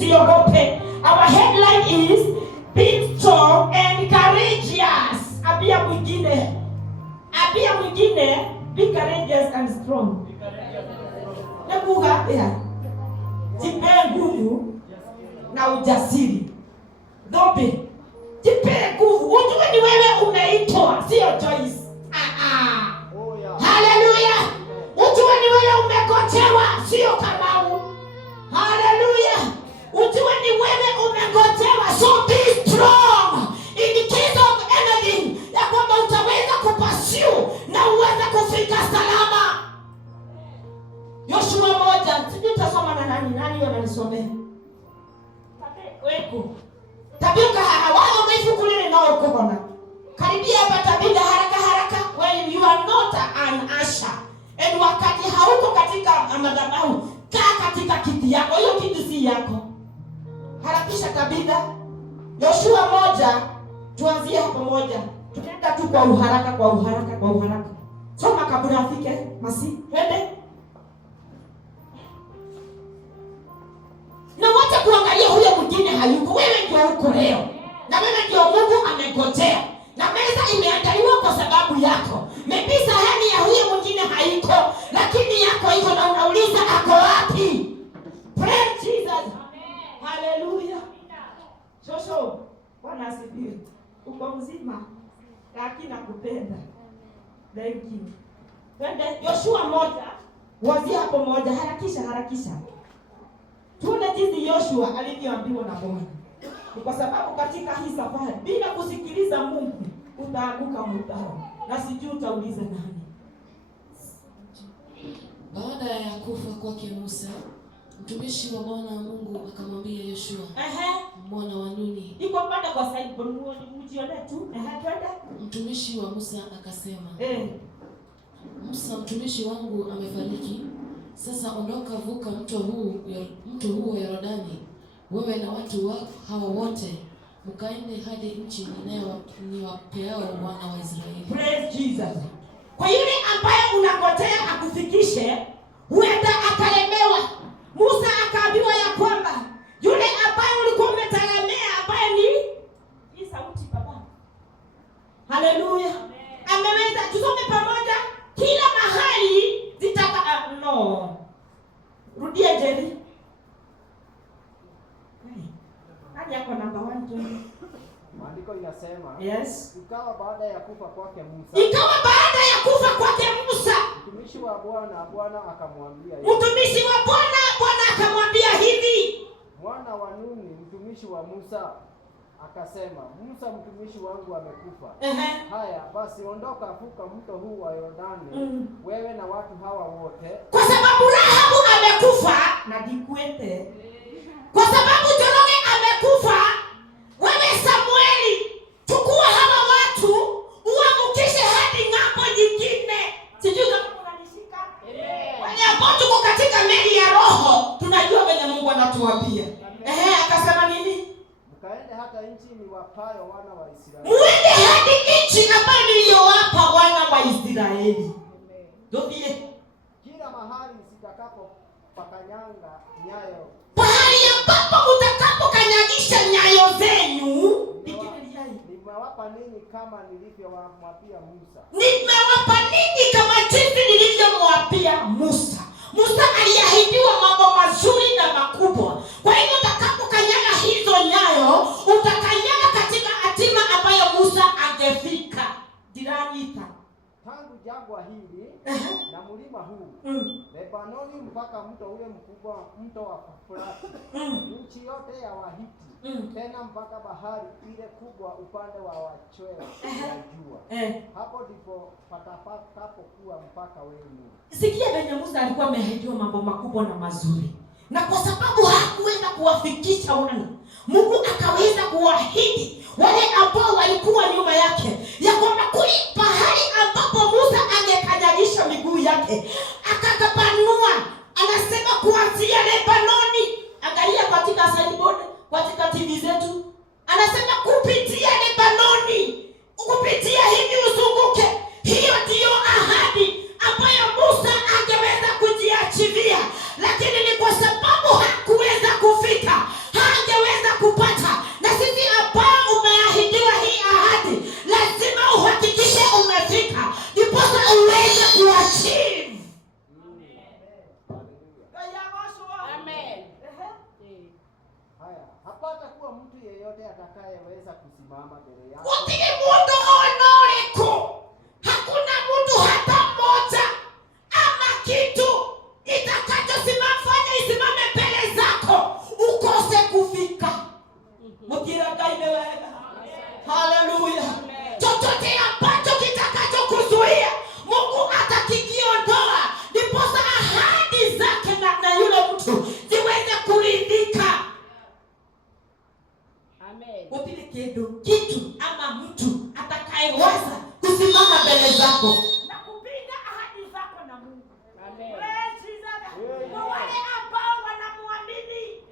usiogope. Our headline is being strong and courageous. Abia mwingine, be courageous and strong. Nakuga ya. Jipe nguvu na ujasiri. Dobe. Jipe nguvu. Ujue ni wewe umeitwa, sio choice. Hallelujah. Ujue ni wewe umegojewa, sio Kamau. Hallelujah. Ujue ni wewe umegojewa, so be strong. In case of anything, ya kwamba utaweza kupasiu na uweza kufika salama. Yoshua 1, sijui tasoma na nani wananisomea. Weko. Tabika hawa umeifukulele nao kuhona. Karibia hapa tabika haraka when you are not an usher. And wakati hauko katika madhabahu, kaa katika kiti yako. Hiyo kiti si yako. Harakisha tabika. Yoshua 1, tuanzie hapo 1. Tutaenda tu kwa uharaka. Soma kabla afike masi. Twende. Na wacha kuangalia huyo mwingine hayuko. Wewe ndio uko leo. Na wewe ndio Mungu amegojea. Na meza imeandaliwa kwa sababu yako. Maybe sahani ya huyo mwingine haiko, lakini yako iko na unauliza ako wapi? Praise Jesus. Amen. Hallelujah. Shosho, Bwana asifiwe. Uko mzima? Lakini nakupenda. Thank you. Twende Yoshua 1. Wazia hapo 1, harakisha. Tuone jinsi Yoshua alivyoambiwa na Bwana. Kwa sababu katika hii safari bila kusikiliza Mungu utaanguka mtaro. Na sijui utauliza nani. Baada ya kufa kwake Musa, mtumishi wa Bwana Mungu akamwambia Yoshua, mwana wa Nuni. Iko baada kwa side bonuoni mjione tu. Twende. Mtumishi wa Musa akasema, Musa mtumishi wangu amefariki. Sasa ondoka, vuka mto huu Yordani, wewe na watu wako hawa wote, mkaende hadi nchi niwapeao wana wa Israeli. Praise Jesus. Kwa yule ambaye unagotea akufikishe, huenda akalemewa. Musa akaambiwa ya kwamba yule ambaye ulikuwa umetegemea, ambaye ni hii sauti baba. Hallelujah. Ameweza. Tusome pamoja. Kila mahali zitaka rudia jeni. Hadi yako namba 1 tu. Maandiko inasema, yes. Ikawa baada ya kufa kwake Musa. Mtumishi wa Bwana akamwambia hivi. Mwana wa Nuni mtumishi wa Musa akasema, Musa mtumishi wangu amekufa. Haya basi ondoka, vuka mto huu wa Yordani, wewe na watu hawa wote. Kwa sababu Rahabu amekufa na dikwete. Kwa sababu Joroge amekufa, wewe Samueli, chukua hawa watu uwavukishe hadi ng'ambo nyingine. Sijui kama unanishika. Wale ambao tuko katika meli ya roho, tunajua venye Mungu anatuambia. Akasema nini? Mkaende hata nchi niwapayo wana wa Israeli. Muende hadi nchi ambayo niliyowapa wana wa Israeli. Ndio kila mahali sitakapo pakanyanga nyayo. Pahali ambapo utakapokanyagisha nyayo zenu, nimewapa nini kama nilivyowapia Musa. Nimewapa nini kama jinsi nilivyomwapia Musa. Musa aliahidiwa mambo mazuri na makubwa. Kwa hivyo utakapokanyaga hizo nyayo, utakanyaga katika hatima ambayo Musa angefika. Dirani tangu jangwa hili na mlima huu Lebanoni mpaka mto ule mkubwa, mto wa Frati, nchi yote ya Wahiti, tena mpaka bahari ile kubwa upande wa wachweo ya jua. Hapo ndipo patakapokuwa mpaka wenu. Sikia venye Musa alikuwa ameahidiwa mambo makubwa na mazuri. Na kwa sababu hakuweza kuwafikisha wana, Mungu akaweza kuahidi wale ambao walikuwa nyuma yake ya kwamba kulipa hali ambapo Musa angekanyagisha miguu yake, akakapanua. Anasema kuanzia Lebanoni. Angalia katika sideboard, katika TV zetu. Anasema kupitia Lebanoni, kupitia hivi uzunguke. Hiyo ndiyo ahadi ambayo Musa angeweza kujiachilia, lakini ni kwa sababu hakuweza kufika. Haya, hapata kuwa mtu yeyote atakayeweza kusimama mbele yako. Utile mundu onoreko. Hakuna mtu hata mmoja ama kitu itakachosimama isimame mbele zako ukose kufika. Mukira kaine wega. Haleluya. Chochote ambacho kitakachokuzuia Mungu atakikiondoa ndiposa ahadi zake na yule mtu ziweze kuridhika. Amen. Utile kitu ama mtu atakayeweza kusimama mbele zako Na kupinga ahadi zako na Mungu. Amen. Praise Jesus. Kwa wale ambao wanamwamini.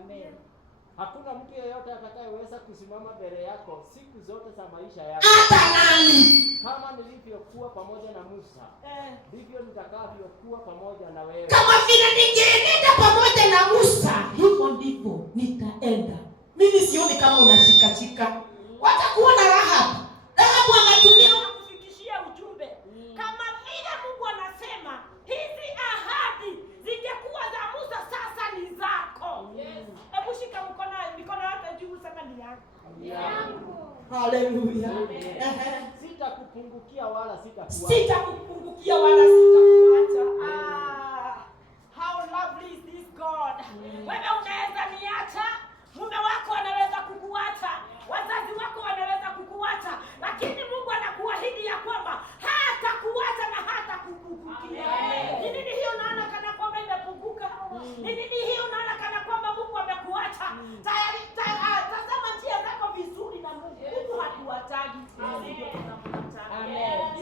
Amen. Hakuna mtu yeyote atakayeweza kusimama mbele yako siku zote za maisha yako. hata nani. Kama nilivyokuwa pamoja na Musa, ndivyo nitakavyokuwa pamoja na wewe. Kama vile ningeenda pamoja na Musa, hivyo ndivyo nitaenda. Mimi sioni kama unashikashika. Watakuwa na Rahabu. Rahabu anatumia Kufikishia ujumbe. Kama vile Mungu anasema, hizi ahadi zingekuwa za Musa, sasa ni zako. Hebu shika mikono yote juu, sema ni yangu. Haleluya. Sitakupungukia wala sitakuacha. Sitakupungukia wala sitakuacha. How lovely is this God. Wewe unaweza niacha, mume wako anaweza kukuacha, wazazi wako wanaweza kukuacha, lakini Mungu anakuahidi ya kwamba hatakuacha na hatakupungukia. Ni nini hiyo unaona kana kwamba imepunguka? Ni nini hiyo unaona kana kwamba Mungu amekuacha? Tazama njia zako vizuri na Mungu. Mungu hatuachaji. Amen.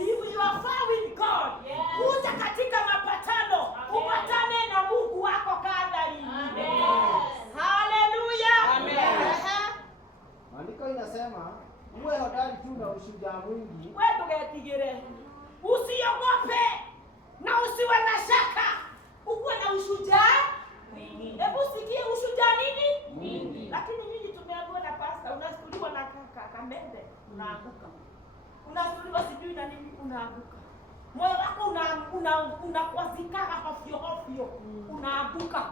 If you are far with God, kuja katika mapatano, upatane na Mungu wako kadri. Haleluya. Maandiko inasema, uwe hodari tu na ushujaa mwingi. Wewe tugetigire. Usiogope na usiwe na shaka. Uwe na ushujaa mwingi. Hebu sikie ushujaa nini? Mwingi. Lakini nyinyi tumeambiwa na pasta, unasukuliwa na kamende, unaanguka. Unasukuliwa sijui na nini, unaanguka. Moyo wako unakwazika hofyo, unaanguka.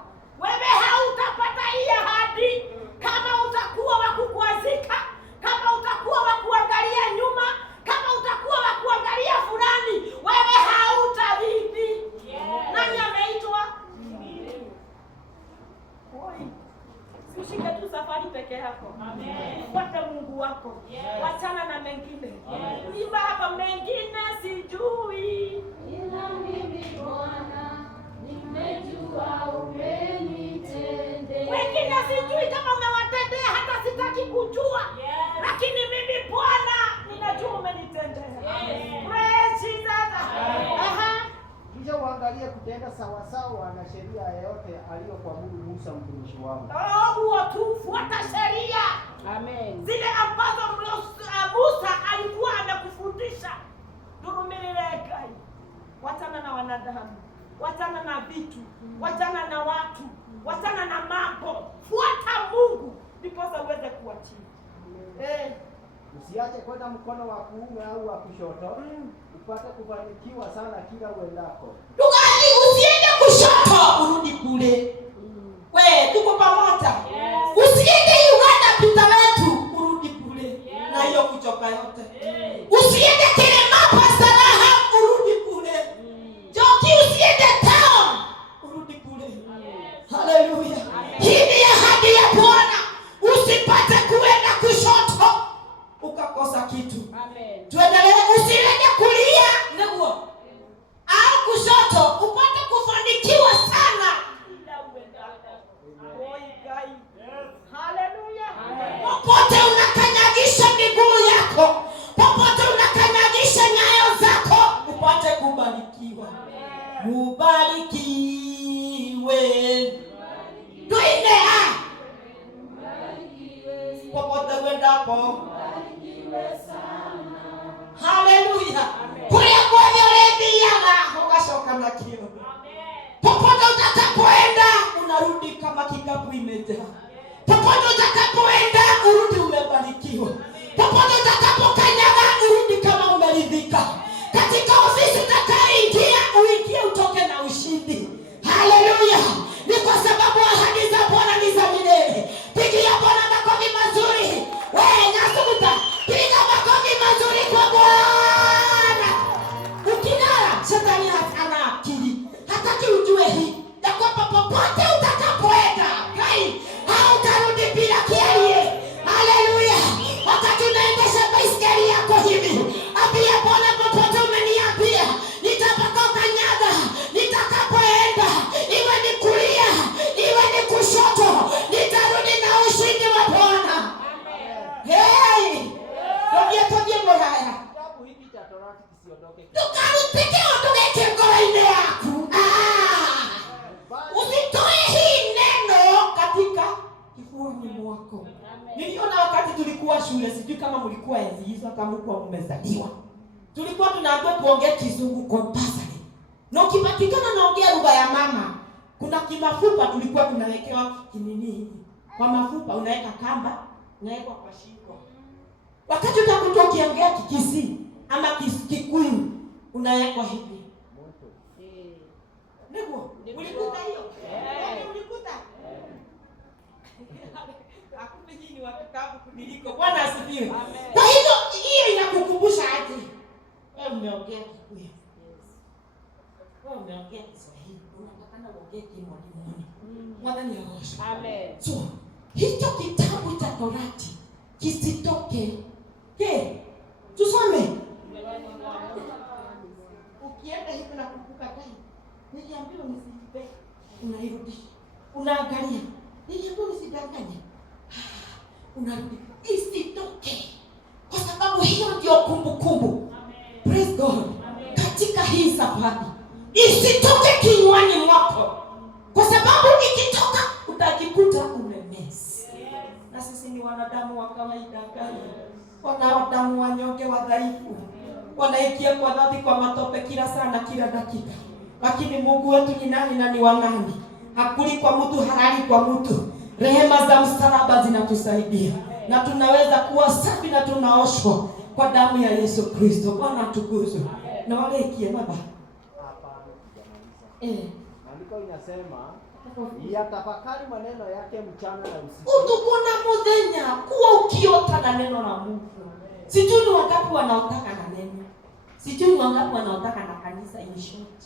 Wewe hautapata hii ahadi kama utakuwa wa kukwazika, kama utakuwa wa kuangalia nyuma, kama utakuwa wa kuangalia fulani, wewe hautaridhi. Nani ameitwa? Ushike tu safari peke yako. Amen. Fuata Mungu wako. Wachana na mengine. Imba hapa, mengine sijui. Ila mimi Bwana nimejua umenitendea. Wengine sijui kama umewatendea, hata sitaki kujua. Lakini mimi Bwana ninajua umenitendea. Praise Jesus. Kisha uangalie kutenda sawasawa na sheria yote aliyokuamuru Musa mtumishi wangu. Huo tu, fuata sheria. Amen. Zile ambazo Musa alikuwa amekufundisha. Durumiregai. Wachana na wanadamu. Wachana na vitu. Wachana na watu. Wachana na mambo. Fuata Mungu ndiposa uweze kuachia. Usiache kwenda mkono wa kuume au wa kushoto, upate kufanikiwa sana kila uendako. Tugani usiende kushoto urudi kule. We tuko pamoja. Usiende Uganda pita wetu urudi kule. Na hiyo kuchoka yote. Usiende Kilimapa Saraha urudi kule. Joki usiende town urudi kule. Haleluya. Hii ni ahadi ya Bwana. Usipate kuenda kushoto ukakosa kitu. Amen. Tuendelee, usiende kulia ndio au kushoto upate kufanikiwa sana. Hallelujah. Popote unakanyagisha miguu yako, popote unakanyagisha nyayo zako, upate kubarikiwa. Mubarikiwe. Tuende popote uendapo. Haleluya. Kule kwa vyolebiana ukashoka na kilo. Popote utakapoenda unarudi kama kikapu imejaa. Popote utakapoenda urudi umebarikiwa. Popote utakapokanyaga urudi kama umeridhika. Katika ofisi utakayoingia uingie utoke na ushindi. Haleluya. Ni kwa sababu popote utakapoenda kai hautarudi bila kialie. Haleluya. Wakati unaendesha baiskeli yako hivi, ambia Bwana, popote umeniambia nitakapokanyaga, nitakapoenda, iwe ni kulia, iwe ni kushoto, nitarudi na ushindi wa Bwana. Hey! Tobie moraya. Kitabu hiki cha Torati kisiondoke. Tukarutike ondoke kengoro-inĩ yaku. Usitoe hii neno katika kifuani mwako. Niliona wakati tulikuwa shule, sijui kama mlikuwa enzi hizo kama mlikuwa mmezaliwa. Tulikuwa tunaambiwa tuongee Kizungu compulsory. Na ukipatikana naongea lugha ya mama, kuna kimafupa tulikuwa tunawekewa kinini hivi. Kwa mafupa unaweka kamba, unaweka kwa shingo. Wakati utakuta ukiongea Kikisii ama Kikuyu unawekwa hivi. Ndio. Ulikuta hiyo? Ulikuta? Akupe jini wa kitabu kuniliko. Bwana asifiwe. Kwa hivyo hiyo inakukumbusha aje? Wewe umeongea Kikuyu. Wewe umeongea Kiswahili. Unataka uongee kimwalimu. Mwadhani ya Yesu. Amen. So, hicho kitabu cha Torati kisitoke. Tusome. Ukienda hivi na kukumbuka kai. Niliambiwa nisiibe. Unairudisha. Unaangalia. Niliambiwa nisidanganye. Unarudi. Isitoke. Kwa sababu hiyo ndio kumbukumbu. Praise God. Katika hii safari. Isitoke kinywani mwako. Kwa sababu ikitoka utajikuta umemesi. Na sisi ni wanadamu wa kawaida gani? Wanadamu wanyonge, wadhaifu. Wanaikia kwa dhambi, kwa matope kila saa na kila dakika. Lakini Mungu wetu ni nani na ni wa nani? Hakuli kwa mtu, halali kwa mtu. Rehema za msalaba zinatusaidia. Na tunaweza kuwa safi na tunaoshwa kwa damu ya Yesu Kristo. Bwana atukuzwe. Na wale ikie baba. Andiko inasema yatafakari maneno yake mchana na usiku. Utukuna muthenya kuwa ukiota na neno la Mungu. Sijui ni wangapi wanaotaka na neno. Sijui ni wangapi wanaotaka na kanisa in short.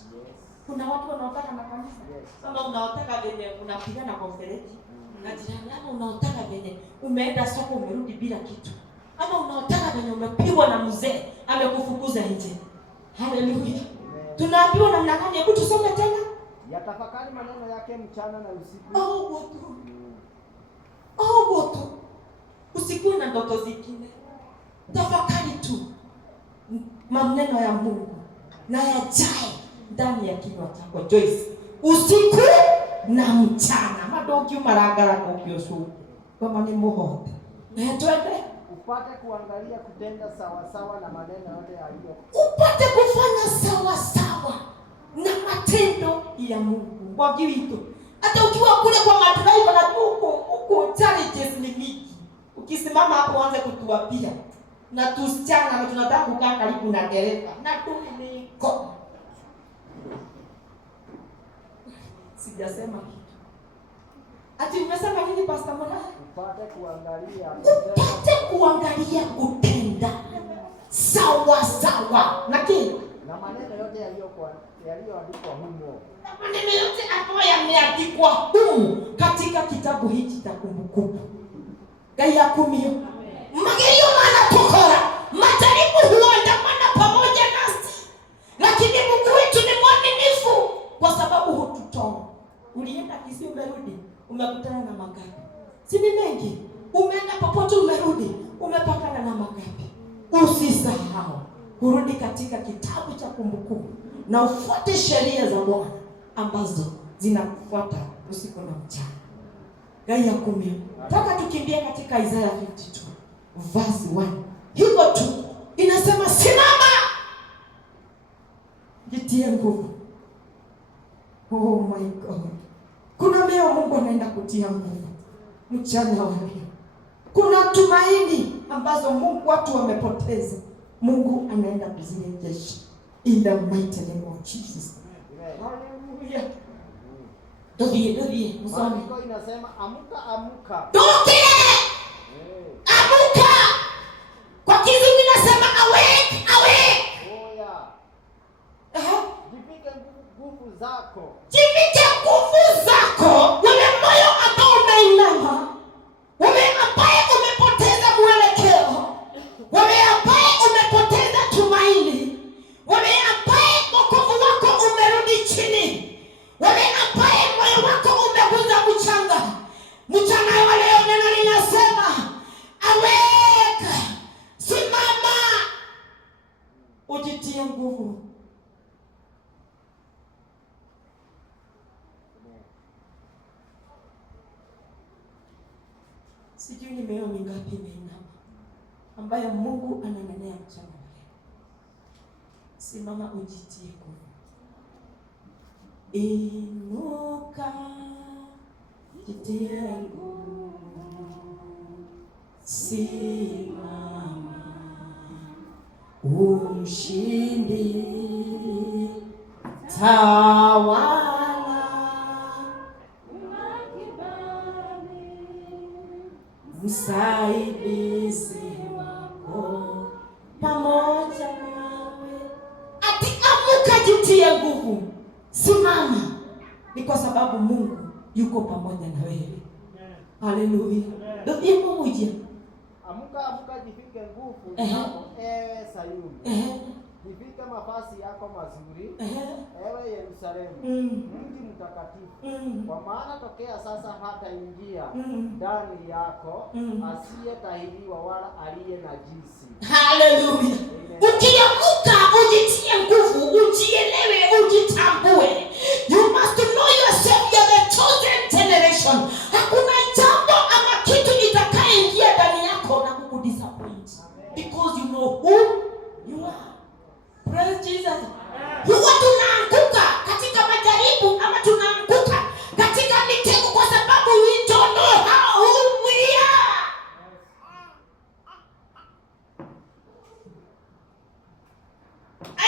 Kuna watu wanaotaka na kanisa. Kama unaotaka venye unapigana kwa mfereji. Na jirani ama unaotaka venye umeenda soko umerudi bila kitu. Ama unaotaka venye umepigwa na mzee amekufukuza nje. Haleluya. Tunaambiwa namna gani? Hebu tusome tena. Yatafakari maneno yake mchana na usiku. Wotu. Usiku na ndoto zingine. Tafakari tu maneno ya Mungu na yajae ndani ya kinywa chako. Joyce. Usiku na mchana. Madogi maragara kwa kiosho. Kama ni muhote. Na twende upate kuangalia kutenda sawa sawa na maneno yote yaliyo. Upate kufanya sawa sawa na matendo ya Mungu. Kwa kiwito. Hata ukiwa kule kwa madraiva na huko challenges ni mingi. Ukisimama hapo anza kutuapia. Na tusichana na tunataka kukaa karibu na dereva. Na tuliko. Sijasema kitu. Ati umesema nini Pastor Mona? Upate kuangalia kutenda sawa sawa. Na kile na maneno yote yaliyoandikwa humo. Na maneno yote ambayo yameandikwa humo katika kitabu hiki cha kumbukumbu. Gaya 10. Magelio manatokora. Majaribu huandamana pamoja nasi. Lakini Mungu wetu ni mwaminifu kwa sababu hututoa. Ulienda Kisii umerudi, umekutana na magapi? Si ni mengi. Umeenda popote umerudi, umepakana na magapi? Usisahau kurudi katika kitabu cha kumbukumbu na ufuate sheria za Bwana ambazo zinakufuata usiku na mchana. Gaya 10. Nataka tukimbie katika Isaiah 52 verse 1. Hivyo tu inasema simama. Jitie nguvu. Oh my God. Kuna leo Mungu anaenda kutia nguvu mchana wa leo. Kuna tumaini ambazo Mungu watu wamepoteza. Mungu anaenda kuzirejesha in the mighty name of Jesus. Hallelujah. Dodie, msome. Andiko inasema amka. Tokile! Amka! Kwa Kizungu inasema awake. Oya. Jivike nguvu zako. Jivike nguvu zako. Sijui ni mioyo mingapi imeinama ambayo Mungu ananenea mchana leo. Simama ujitie nguvu. Inuka, jitie nguvu. Simama, umshindi tawala. Msaidizi wako pamoja nawe. Amuka, jitie nguvu, simama. Ni kwa sababu Mungu yuko pamoja na wewe. Haleluya. Ndio mmoja. Amuka, jivike nguvu zako, ewe Sayuni. Jivike mavazi yako mazuri, ewe Yerusalemu, mji mtakatifu. Kwa maana tokea sasa hata ingia ndani yako asiyetahiriwa wala aliye najisi. Haleluya. Ukiamuka, ujitie nguvu, ujielewe, ujitambue. You must know yourself, you are the chosen generation. Hakuna jambo ama kitu itakayoingia ndani yako na kukudisappoint, because you know who you are. Praise Jesus. Huwa tunaanguka katika majaribu ama tunaanguka katika mitego kwa sababu we don't know who we are.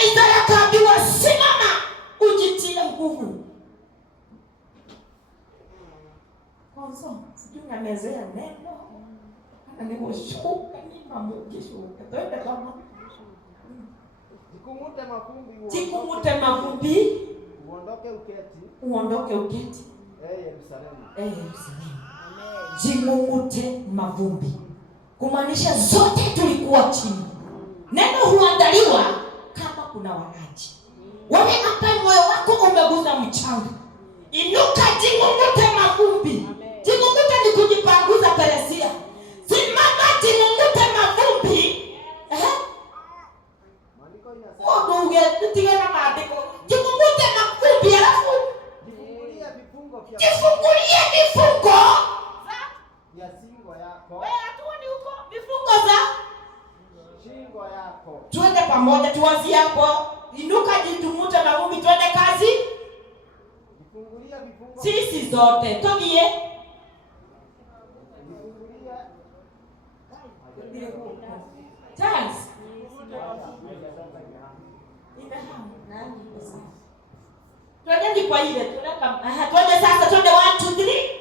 Isaya kaambiwa simama, ujitie nguvu. Kwanza sijui namezea neno ananiwashuka ni mamukishuka. Twende kama Jikungute mavumbi, uondoke uketi. Yerusalemu. Jikungute mavumbi, kumaanisha zote tulikuwa chini. Neno huandaliwa kama kuna walaji. Wewe ambaye moyo wako umeguza mchanga, inuka, jikungute mavumbi. Jikungute ni kujipanguza peresia. Simama, jikungute mavumbi. Mungu tigana maandiko. Jikungute mavumbi, alafu jifungulie vifungo ya shingo yako. Wewe hatuoni huko vifungo za shingo yako. Tuende pamoja, tuanzie hapo. Inuka, jitungute mavumbi, tuende kazi. Jifungulie vifungo. Sisi zote tulie. Charles. Twende kwa ile, twende sasa, twende 1 2 3.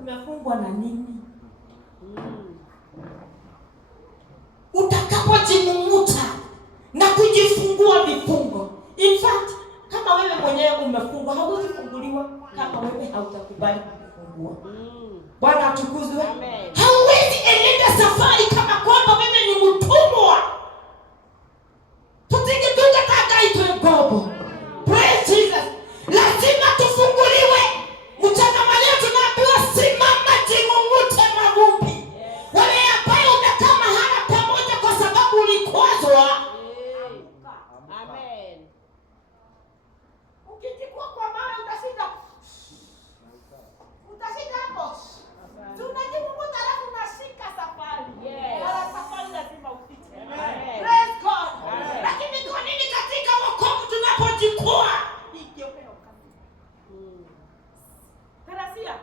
Umefungwa na nini? Utakapojinung'uta na kujifungua vifungo. In fact, kama wewe mwenyewe umefungwa, hauwezi kufunguliwa kama wewe hautakubali kufungua. Bwana atukuzwe. Hauwezi enenda safari kama kwamba wewe ni mtumwa. Tutingetuka tagaitwe gobo. Praise Jesus. Lazima tufunguliwe. Mchana leo tunaambiwa simama, jing'ung'ute mavumbi. Wewe ambaye unakaa mahali pamoja kwa sababu ulikwazwa. Amen. Ukijikua kwa mawe utashinda. Utashinda hapo. Tunajikuta alafu unashika safari. Ala safari lazima upite. Praise God. Lakini kwa nini katika wokovu tunapojikua? Tarasia.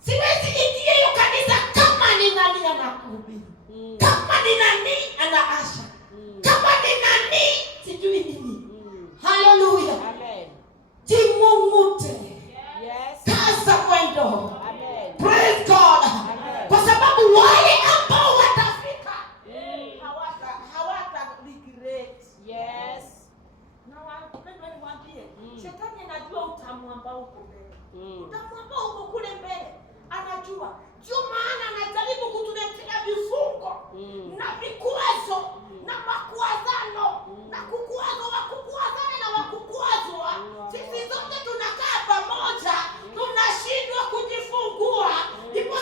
Siwezi ingia hiyo kanisa kama ni nani anakuhubiri. Kama ni nani anaasha. Kama ni nani sijui nini. Hallelujah. Amen. Jing'ung'ute. Yes. Kaza mwendo. Amen. Praise God. Kwa sababu wale ambao watafika hawata regret. Yes. Na wapendwa niwaambie, Shetani anajua utamu ambao uko mbele. Utamu ambao uko kule mbele. Anajua. Ndio maana anajaribu kutuletea vifungo na vikwazo na makuazano na kukuazwa wakukuazana na wakukuazwa. Sisi zote tunakaa pamoja, tunashindwa kujifungua. Ndipo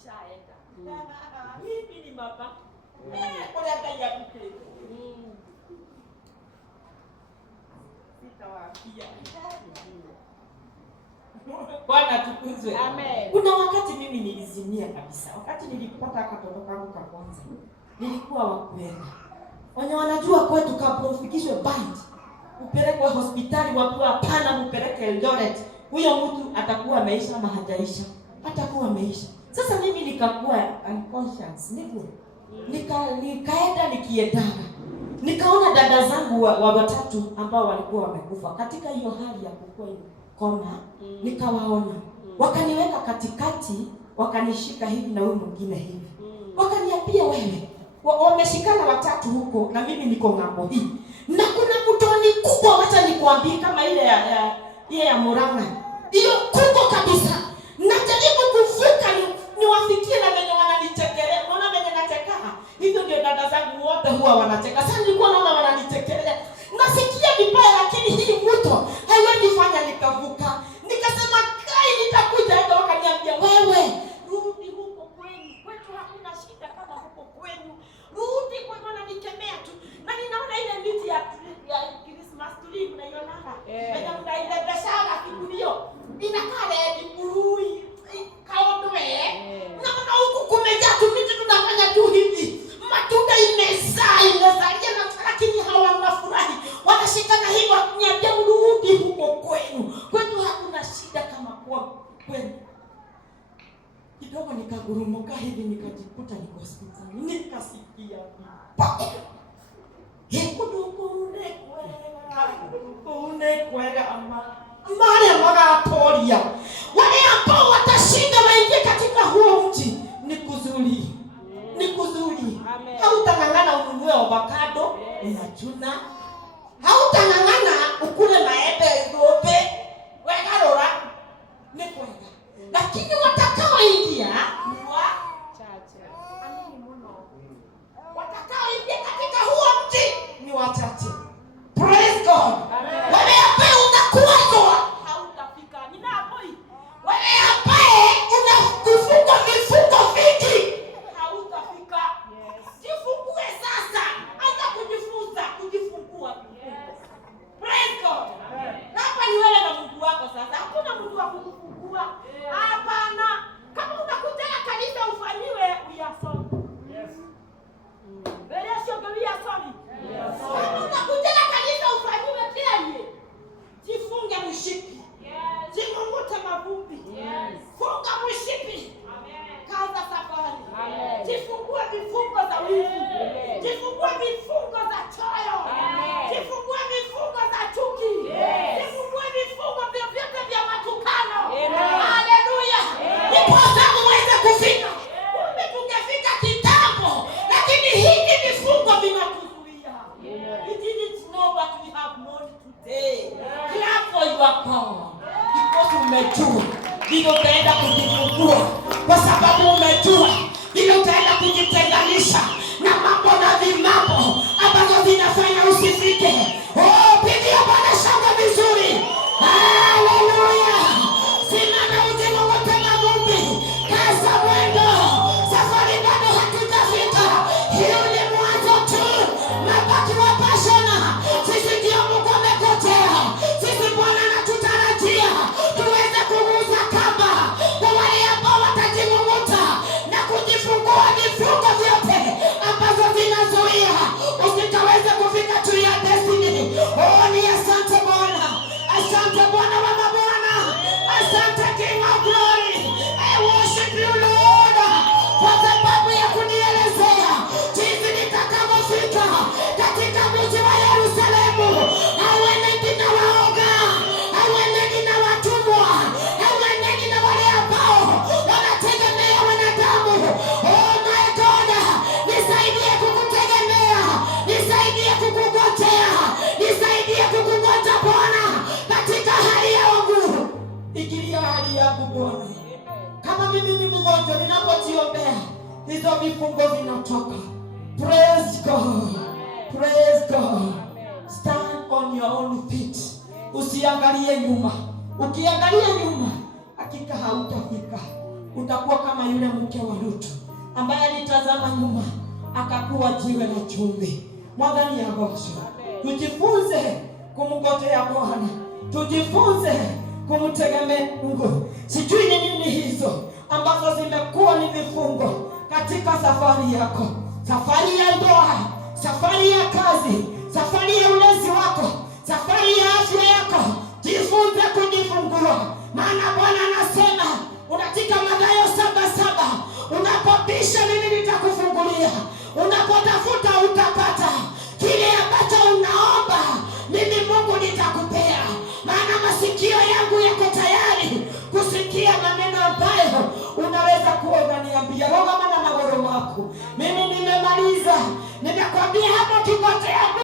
ishaenda. Mimi ni mama. Kule ndaya kike. Sitawaambia. Bwana tukuzwe. Amen. Kuna wakati mimi nilizimia kabisa. Wakati nilipata katoto kangu ka kwanza. Nilikuwa wa kuenda. Wenye wanajua kwetu kapofikishwe band. Upelekwe hospitali wakiwa hapana mpeleke Eldoret. Huyo mtu atakuwa ameisha ama hajaisha. Atakuwa ameisha. Sasa mimi nikakuwa unconscious. Nikaenda nikiendana. Nikaona dada zangu watatu ambao walikuwa wamekufa katika hiyo hali ya kukua koma. Nikawaona. Wakaniweka katikati, wakanishika hivi na huyu mwingine hivi. Wakaniambia wewe, wameshikana watatu huko na mimi niko ng'ambo hii. Na kuna mtoni kubwa, wacha nikwambie, kama ile ya Murang'a. Hiyo kubwa kabisa. Najaribu kuvuka niwafikie na wenye wananichekelea. Unaona wenye nacheka? Hivyo ndio dada zangu wote huwa wanacheka. Sasa nilikuwa naona wananichekelea. Nasikia vibaya, lakini hii mto haiwezi fanya nikavuka. Nikasema kai nitakuja, ndio wakaniambia wewe rudi huko kwenu. Kwetu hakuna shida kama huko kwenu. Rudi kwenu, wananikemea tu. Na ninaona ile miti ya Christmas tree mnaiona hapa. Ndio mnailebeshana kibulio. Inakaa red blue. Kaondoe. Naona huko kumejaa tu miti tunafanya tu hivi. Matunda imezalia na lakini hawana furahi. Wanashikana hivi wakiniambia rudi huko kwenu. Kwetu hakuna shida kama kwa kwenu. Kidogo nikagurumuka hivi nikajikuta niko hospitali. Nikasikia unekwega amare magaporia. Wale ambao watashinda waingie katika huo mji ni kuzuri. Ni kuzuri. Hautang'ang'ana ununue avocado unachuna. Hautang'ang'ana ukule maembe yote. Wegarora ni kwega. Lakini watakaoingia ni wachache. Amini mno. Watakaoingia katika huo mji ni wachache. Praise God. Wewe ambaye unakuwa ndoa hautafika. Ninapoi. Wewe ambaye unakufunga vifungo vingi hautafika. Jifungue sasa. Anza kujifunza kujifungua. Praise God. Hapa ni wewe na Mungu wako sasa. Hakuna mtu wa kukufungua. Hapana. Kama unakuja kanisa ufanyiwe we are sorry. Yes. Wewe sio we are sorry. Yes. Kama unakuja kanisa ufanyiwe pia jifunge mshipi. Yes. Jimungute mavumbi. Yes. Funga mshipi. Amen. Kaza safari. Amen. Jifungue vifungo za wivu. Jifungue vifungo za choyo. Amen. Jifungue vifungo za chuki. Yes. Jifungue vifungo vyote vya matukano. Haleluya. Ndipo sababu muweze kufika. Kumbe tungefika kitambo, lakini hivi vifungo vinatuzuia. We didn't know what we have known today. Clap for your God. Because umejua ndio utaenda kujifungua, kwa sababu umejua ndio utaenda kujitenganisha na mambo na vimambo ambazo vinafanya usifike. Oh, pigia Bwana shangwe vizuri. Haleluya. Simama ujingo wote na Mungu. Kaza mwendo. Safari bado hatujafika. Hiyo ni mwanzo tu. Mabaki wapashana. Sisi ndio Mungu amekotea. Sisi Bwana anatutarajia tuweze kuguza kamba kwa wale ambao watajimumuta na kujifungua vifungo vyote ambazo zinazuia usikaweze kufika tu ya destiny. Oh, ni asante Bwana. Asante Bwana wa mabwana. Asante King of Glory. I worship you Lord. Kwa sababu ya kunielezea jinsi nitakavyofika katika mji wa Yerusalemu. Hauenendi na waoga. Hauenendi na watumwa. Hauenendi na wale ambao wanategemea wanadamu. Oh my God. Nisaidie kukutegemea. Nisaidie kukungotea. Nisaidie kukungoja Bwana katika hali yangu. Ikilia hali yangu Bwana. Kama mimi ni mgonjwa ninapojiombea, hizo vifungo vinatoka. Praise God. Praise God. Stand on your own feet. Usiangalie nyuma. Ukiangalia nyuma, hakika hautafika. utakuwa kama yule mke wa Lutu ambaye alitazama nyuma akakuwa jiwe la chumvi. Mwadhani ya Bosho, tujifunze kumgotea Bwana, tujifunze kumtegemea Mungu. Sijui ni nini hizo ambazo zimekuwa ni vifungo katika safari yako, safari ya ndoa, safari ya kazi, safari ya ulezi wako, safari ya afya yako. Jifunze kujifungua, maana Bwana anasema unatika Mathayo 7:7, unapobisha mimi nitakufungulia, unapotafuta utapata, kile ambacho unaomba mimi Mungu nitakupea. Maana masikio yangu yako tayari kusikia maneno ambayo unaweza kuwa unaniambia. Roho mana na woro wako, mimi nimemaliza, nimekwambia hapo kipotea.